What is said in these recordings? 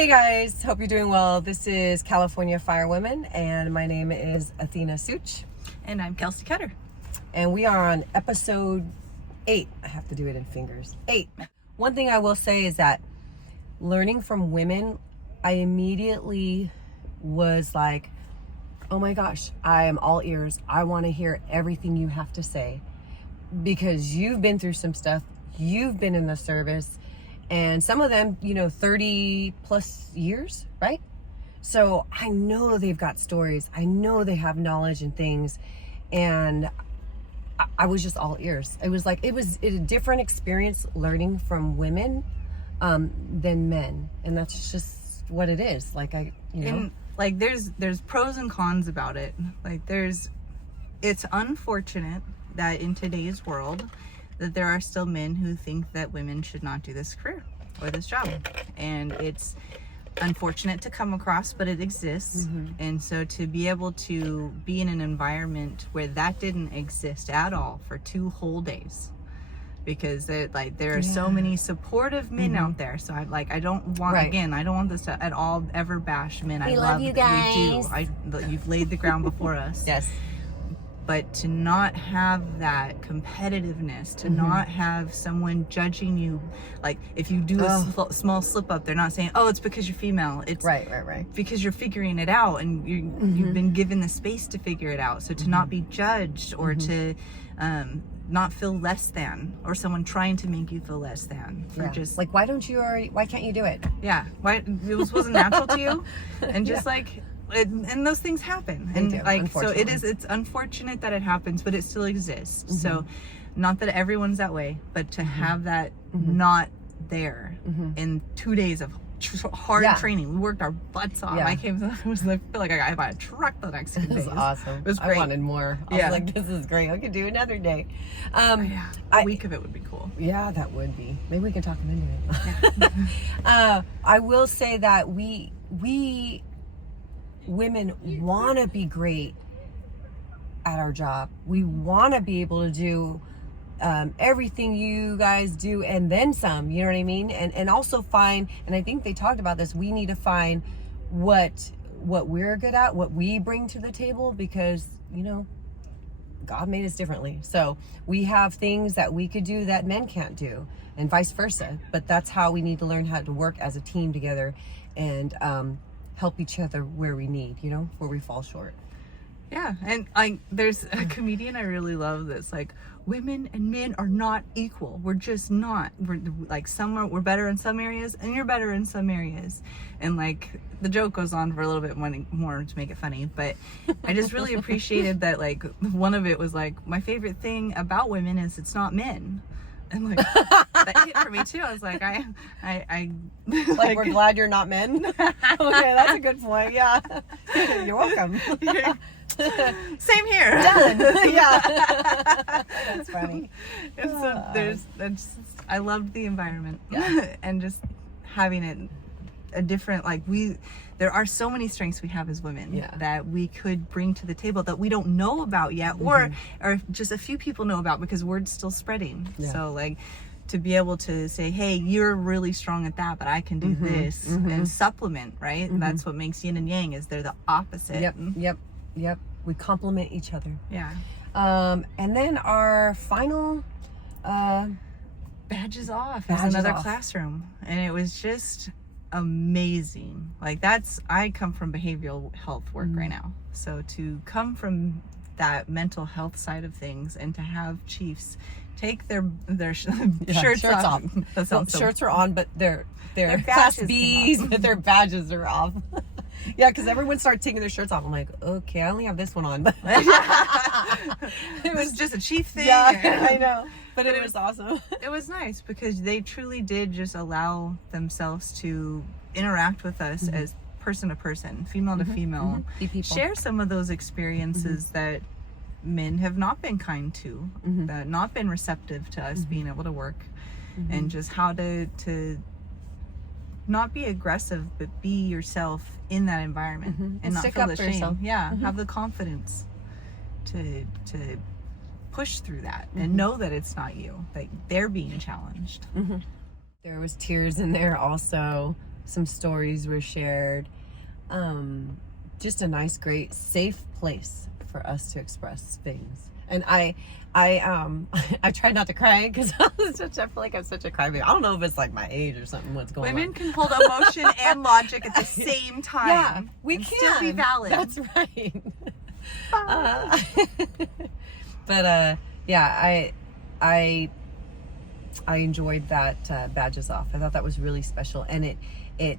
Hey guys, hope you're doing well. This is California Firewomen, and my name is Athena Such. And I'm Kelsey Kutter. And we are on episode 8. I have to do it in fingers. 8. One thing I will say is that learning from women, I immediately was like, oh my gosh, I am all ears. I want to hear everything you have to say because you've been through some stuff. You've been in the service. And some of them, 30 plus years, right? So I know they've got stories. I know they have knowledge and things. And I was just all ears. It was a different experience learning from women than men. And that's just what it is. And there's pros and cons about it. It's unfortunate that in today's world, that there are still men who think that women should not do this career or this job. And it's unfortunate to come across, but it exists. Mm-hmm. And so to be able to be in an environment where that didn't exist at all for 2 whole days, because there are so many supportive men out there. So I don't want this to at all ever bash men. We love you guys. We do. You've laid the ground before us. Yes. But to not have that competitiveness, to not have someone judging you, like if you do a small slip up, they're not saying, "Oh, it's because you're female." It's right. Because you're figuring it out, and you've been given the space to figure it out. So to not be judged, or to not feel less than, or someone trying to make you feel less than, for just like, why can't you do it? Yeah, why wasn't natural to you, and just and those things happen, and so it's unfortunate that it happens, but it still exists. So not that everyone's that way, but to have that not there in 2 days of hard training. We worked our butts off. I feel like I got a truck the next 2 days. It was awesome. It was great. I wanted more. I was like, this is great. I could do another day. A week of it would be cool. Yeah, that would be. Maybe we can talk them into it. I will say that we women want to be great at our job. We want to be able to do everything you guys do and then some, you know what I mean? And also find, and I think they talked about this, we need to find what we're good at, what we bring to the table, because God made us differently. So we have things that we could do that men can't do, and vice versa. But that's how we need to learn how to work as a team together and help each other where we need, where we fall short. Yeah, and there's a comedian I really love that's like, women and men are not equal. We're just not. We're better in some areas, and you're better in some areas. And the joke goes on for a little bit more to make it funny, but I just really appreciated that. One of it was my favorite thing about women is it's not men. And that hit for me too. I was like, we're glad you're not men. Okay, that's a good point. Yeah, you're welcome. Same here. Done. Yeah, that's funny. And so I loved the environment, and just having it a different there are so many strengths we have as women that we could bring to the table that we don't know about yet, or just a few people know about, because word's still spreading. So to be able to say, hey, you're really strong at that, but I can do this, and supplement, right? That's what makes yin and yang, is they're the opposite. Yep. We complement each other. Yeah. And then our final badges off is another classroom, and it was just amazing. I come from behavioral health work right now, so to come from that mental health side of things and to have chiefs take their shirts off. That sounds shirts are on, but their class B's, but their badges are off. Yeah, because everyone started taking their shirts off. I'm like, okay, I only have this one on. It was just a chief thing. Yeah, I know. But it was awesome. It was nice because they truly did just allow themselves to interact with us as person to person, female to female. Be people. Share some of those experiences that men have not been kind to, that not been receptive to us being able to work, and just how to not be aggressive, but be yourself in that environment, and not feel the shame. Have the confidence to push through that and know that it's not you, that they're being challenged. There was tears in there also. Some stories were shared. Just a nice, great, safe place for us to express things. And I tried not to cry because I feel like I'm such a crybaby. I don't know if it's like my age or something. What's going on? Women can hold emotion and logic at the same time. Yeah, we and can still be valid. That's right. But yeah, I enjoyed that badges off. I thought that was really special, and it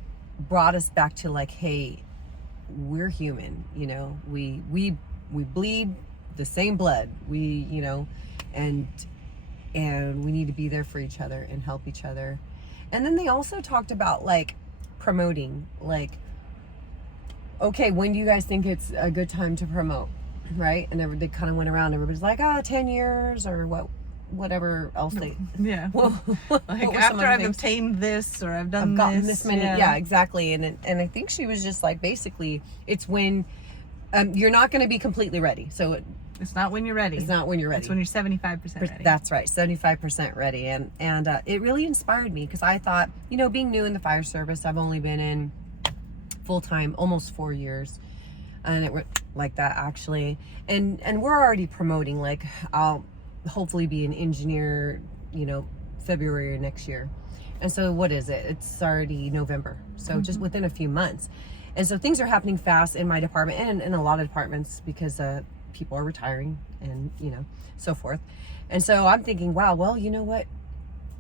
brought us back to like, hey, we're human, you know. We bleed the same blood. And we need to be there for each other and help each other. And then they also talked about like promoting, like, okay, when do you guys think it's a good time to promote, right? And they kind of went around. Everybody's like, 10 years or whatever else they. Yeah. Well, like after I've obtained this or I've gotten this many. Yeah, exactly. And I think she was just like, basically, it's when you're not going to be completely ready. So it's not when you're ready. It's not when you're ready. It's when you're 75% ready. That's right, 75% ready. And it really inspired me because I thought, being new in the fire service, I've only been in full-time almost 4 years. And it went like that, actually. And we're already promoting, like, I'll hopefully be an engineer, February of next year. And so what is it? It's already November. So just within a few months. And so things are happening fast in my department and in a lot of departments because people are retiring and, so forth. And so I'm thinking, wow, well, you know what?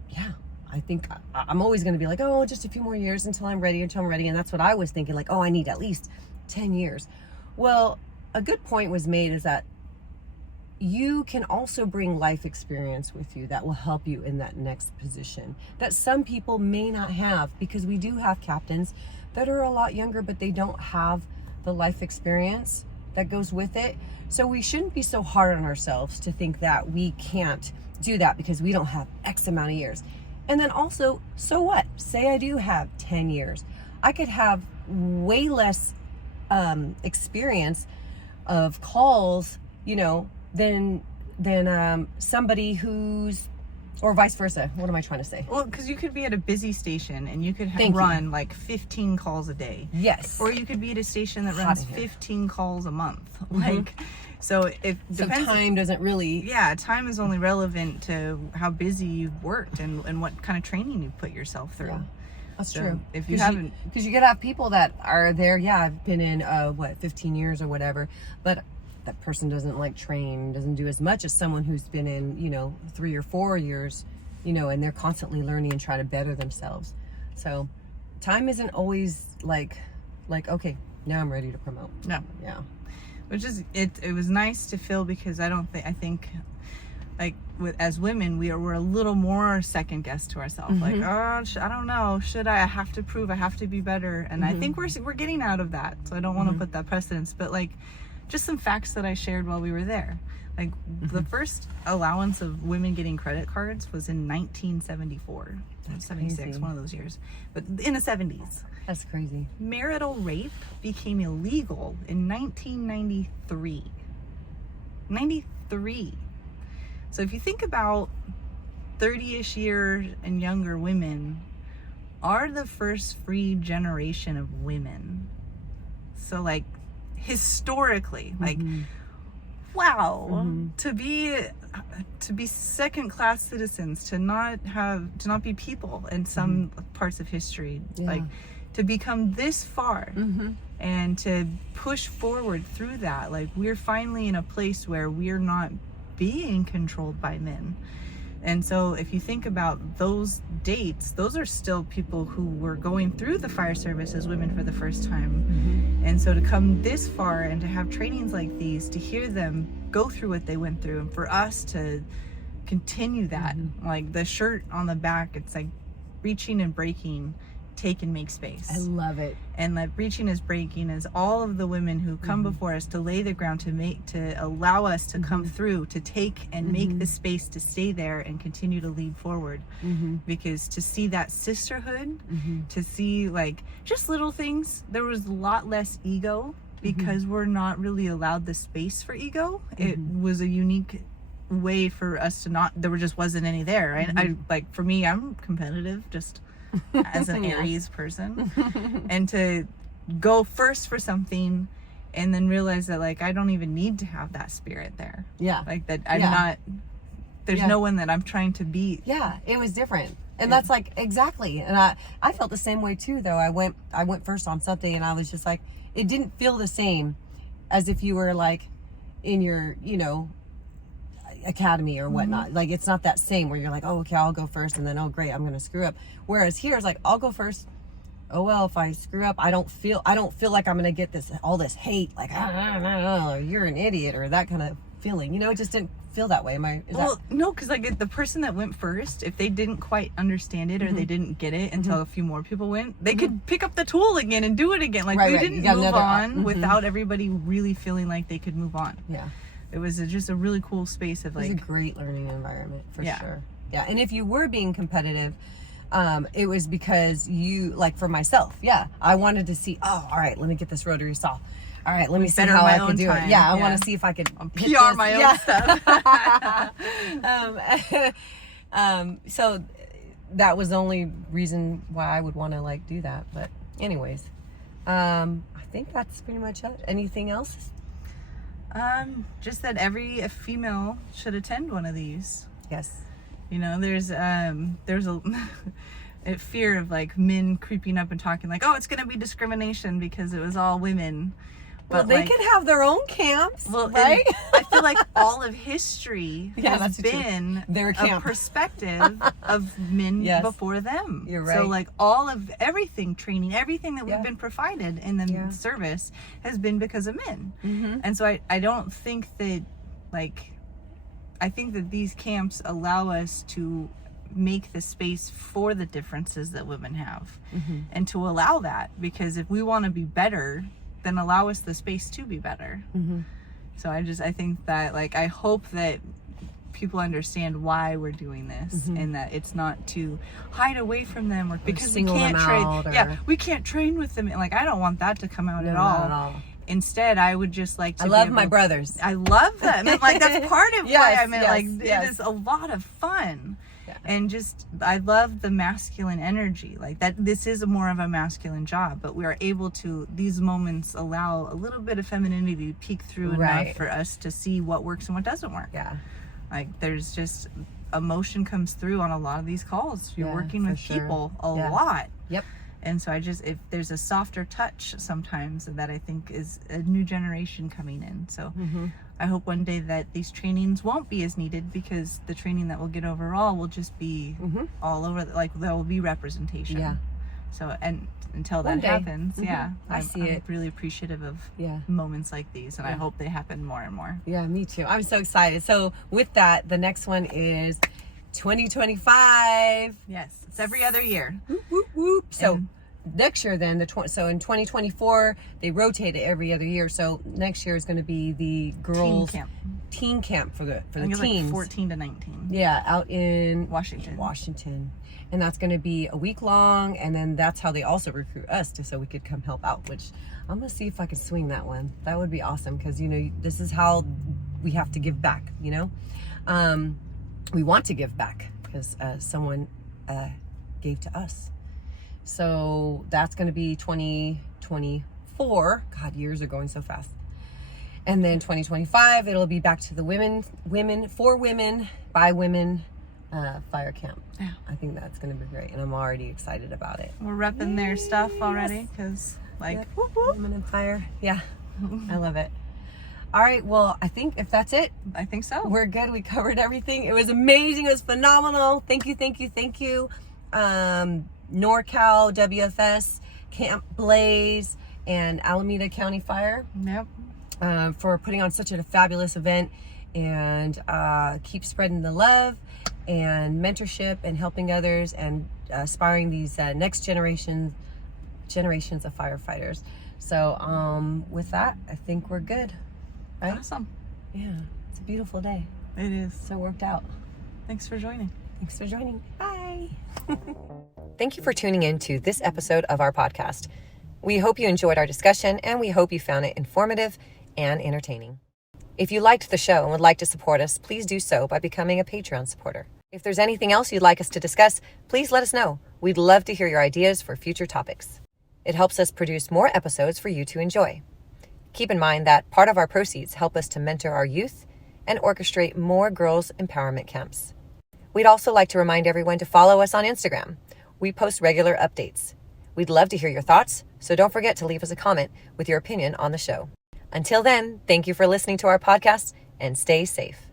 Yeah, I think I'm always going to be like, oh, just a few more years until I'm ready. And that's what I was thinking, like, oh, I need at least 10 years. Well, a good point was made is that you can also bring life experience with you that will help you in that next position that some people may not have, because we do have captains that are a lot younger, but they don't have the life experience that goes with it. So we shouldn't be so hard on ourselves to think that we can't do that because we don't have X amount of years. And then also, so what? Say I do have 10 years. I could have way less experience of calls, than somebody who's, or vice versa. What am I trying to say? Well, because you could be at a busy station and you could run like 15 calls a day. Yes. Or you could be at a station that runs 15 calls a month. Like, so it depends. So time doesn't really. Yeah, time is only relevant to how busy you've worked and what kind of training you've put yourself through. Yeah, that's true. If you haven't, because you could have people that are there. Yeah, I've been in 15 years or whatever, but that person doesn't doesn't do as much as someone who's been in 3 or 4 years, and they're constantly learning and trying to better themselves. So time isn't always like okay, now I'm ready to promote. No. Yeah. Which is it was nice to feel, because I think like as women we're a little more second guess to ourselves. Like, oh, I don't know, should I have to prove, I have to be better. And I think we're getting out of that, so I don't want to put that precedence, but like just some facts that I shared while we were there. Like the first allowance of women getting credit cards was in 1974. That's 76, crazy. one of those years. But in the 70s. That's crazy. Marital rape became illegal in 1993. 93. So if you think about 30-ish years and younger women are the first free generation of women. So like historically, like, wow, to be second class citizens, to not be people in some parts of history, like to become this far and to push forward through that. Like, we're finally in a place where we're not being controlled by men. And so if you think about those dates, those are still people who were going through the fire service as women for the first time. And so to come this far and to have trainings like these, to hear them go through what they went through, and for us to continue that, like the shirt on the back, it's like reaching and breaking, take and make space. I love it. And like reaching is breaking is all of the women who come before us to lay the ground, to allow us to come through, to take and make the space to stay there and continue to lead forward. Because to see that sisterhood, to see like just little things, there was a lot less ego because we're not really allowed the space for ego. It was a unique way for us to not, there just wasn't any there. I like, for me, I'm competitive, just as an Aries person, and to go first for something and then realize that like I don't even need to have that spirit there. Yeah. Like that I'm not, there's no one that I'm trying to be. Yeah, it was different. And that's like, exactly. And I felt the same way too, though. I went first on something, and I was just like, it didn't feel the same as if you were like in your, you know, academy or whatnot. Like, it's not that same where you're like, oh, okay, I'll go first, and then, oh, great, I'm going to screw up. Whereas here it's like, I'll go first. Oh, well, if I screw up, I don't feel like I'm going to get all this hate, like, or you're an idiot, or that kind of feeling. You know, it just didn't feel that way. No, because like the person that went first, if they didn't quite understand it or they didn't get it until a few more people went, they could pick up the tool again and do it again. Like, we didn't move on without everybody really feeling like they could move on. Yeah. It was just a really cool space of like... It was a great learning environment, for sure. Yeah, and if you were being competitive, it was because you, like for myself, I wanted to see, oh, all right, let me get this rotary saw. All right, let me see how I can do it. Yeah, I want to see if I could PR my own stuff. So that was the only reason why I would want to like do that. But anyways, I think that's pretty much it. Anything else? Just that every female should attend one of these. Yes. You know, there's a fear of like men creeping up and talking like, oh, it's gonna be discrimination because it was all women. Well, they could have their own camps, right? I feel like all of history has been their camp. A perspective of men before them. You're right. So like all of everything, training, everything that we've been provided in the service has been because of men. Mm-hmm. And so I don't think that I think that these camps allow us to make the space for the differences that women have and to allow that, because if we want to be better, then allow us the space to be better. So I think that like I hope that people understand why we're doing this and that it's not to hide away from them or because we can't train. We can't train with them. Like, I don't want that to come out at all. Instead, I would just like to. I love my brothers. I love them. And like that's part of why I mean, it is a lot of fun. And just, I love the masculine energy, like that. This is more of a masculine job, but we are able to, these moments allow a little bit of femininity to peek through enough for us to see what works and what doesn't work. Like there's just, emotion comes through on a lot of these calls. You're working with people a lot. And so if there's a softer touch sometimes, that I think is a new generation coming in. So I hope one day that these trainings won't be as needed, because the training that we'll get overall will just be all over, like there will be representation. So, and until that happens, I'm really appreciative of moments like these, and I hope they happen more and more. Yeah, me too. I'm so excited. So with that, the next one is 2025. Yes, it's every other year. Whoop, whoop, whoop. So next year then, so in 2024, they rotate it every other year. So next year is going to be the girls teen camp for the teens. Like 14 to 19. Yeah, out in Washington. And that's going to be a week long, and then that's how they also recruit us so we could come help out, which I'm going to see if I can swing that one. That would be awesome, because you know, this is how we have to give back, you know. We want to give back because someone gave to us. So that's going to be 2024. God, years are going so fast. And then 2025, it'll be back to the women, for women, by women fire camp. I think that's going to be great, and I'm already excited about it. We're repping their stuff already, because whoop, whoop. Women in fire. Yeah, I love it. All right, well, I think if that's it, I think so. We're good. We covered everything. It was amazing. It was phenomenal. Thank you. NorCal, WFS, Camp Blaze, and Alameda County Fire. For putting on such a fabulous event, and keep spreading the love and mentorship and helping others and aspiring these next generations of firefighters. So with that, I think we're good. Right? Awesome. Yeah, it's a beautiful day. It is. So worked out. Thanks for joining. Bye. Thank you for tuning in to this episode of our podcast. We hope you enjoyed our discussion, and we hope you found it informative and entertaining. If you liked the show and would like to support us, please do so by becoming a Patreon supporter. If there's anything else you'd like us to discuss, please let us know. We'd love to hear your ideas for future topics. It helps us produce more episodes for you to enjoy. Keep in mind that part of our proceeds help us to mentor our youth and orchestrate more girls' empowerment camps. We'd also like to remind everyone to follow us on Instagram. We post regular updates. We'd love to hear your thoughts, so don't forget to leave us a comment with your opinion on the show. Until then, thank you for listening to our podcast and stay safe.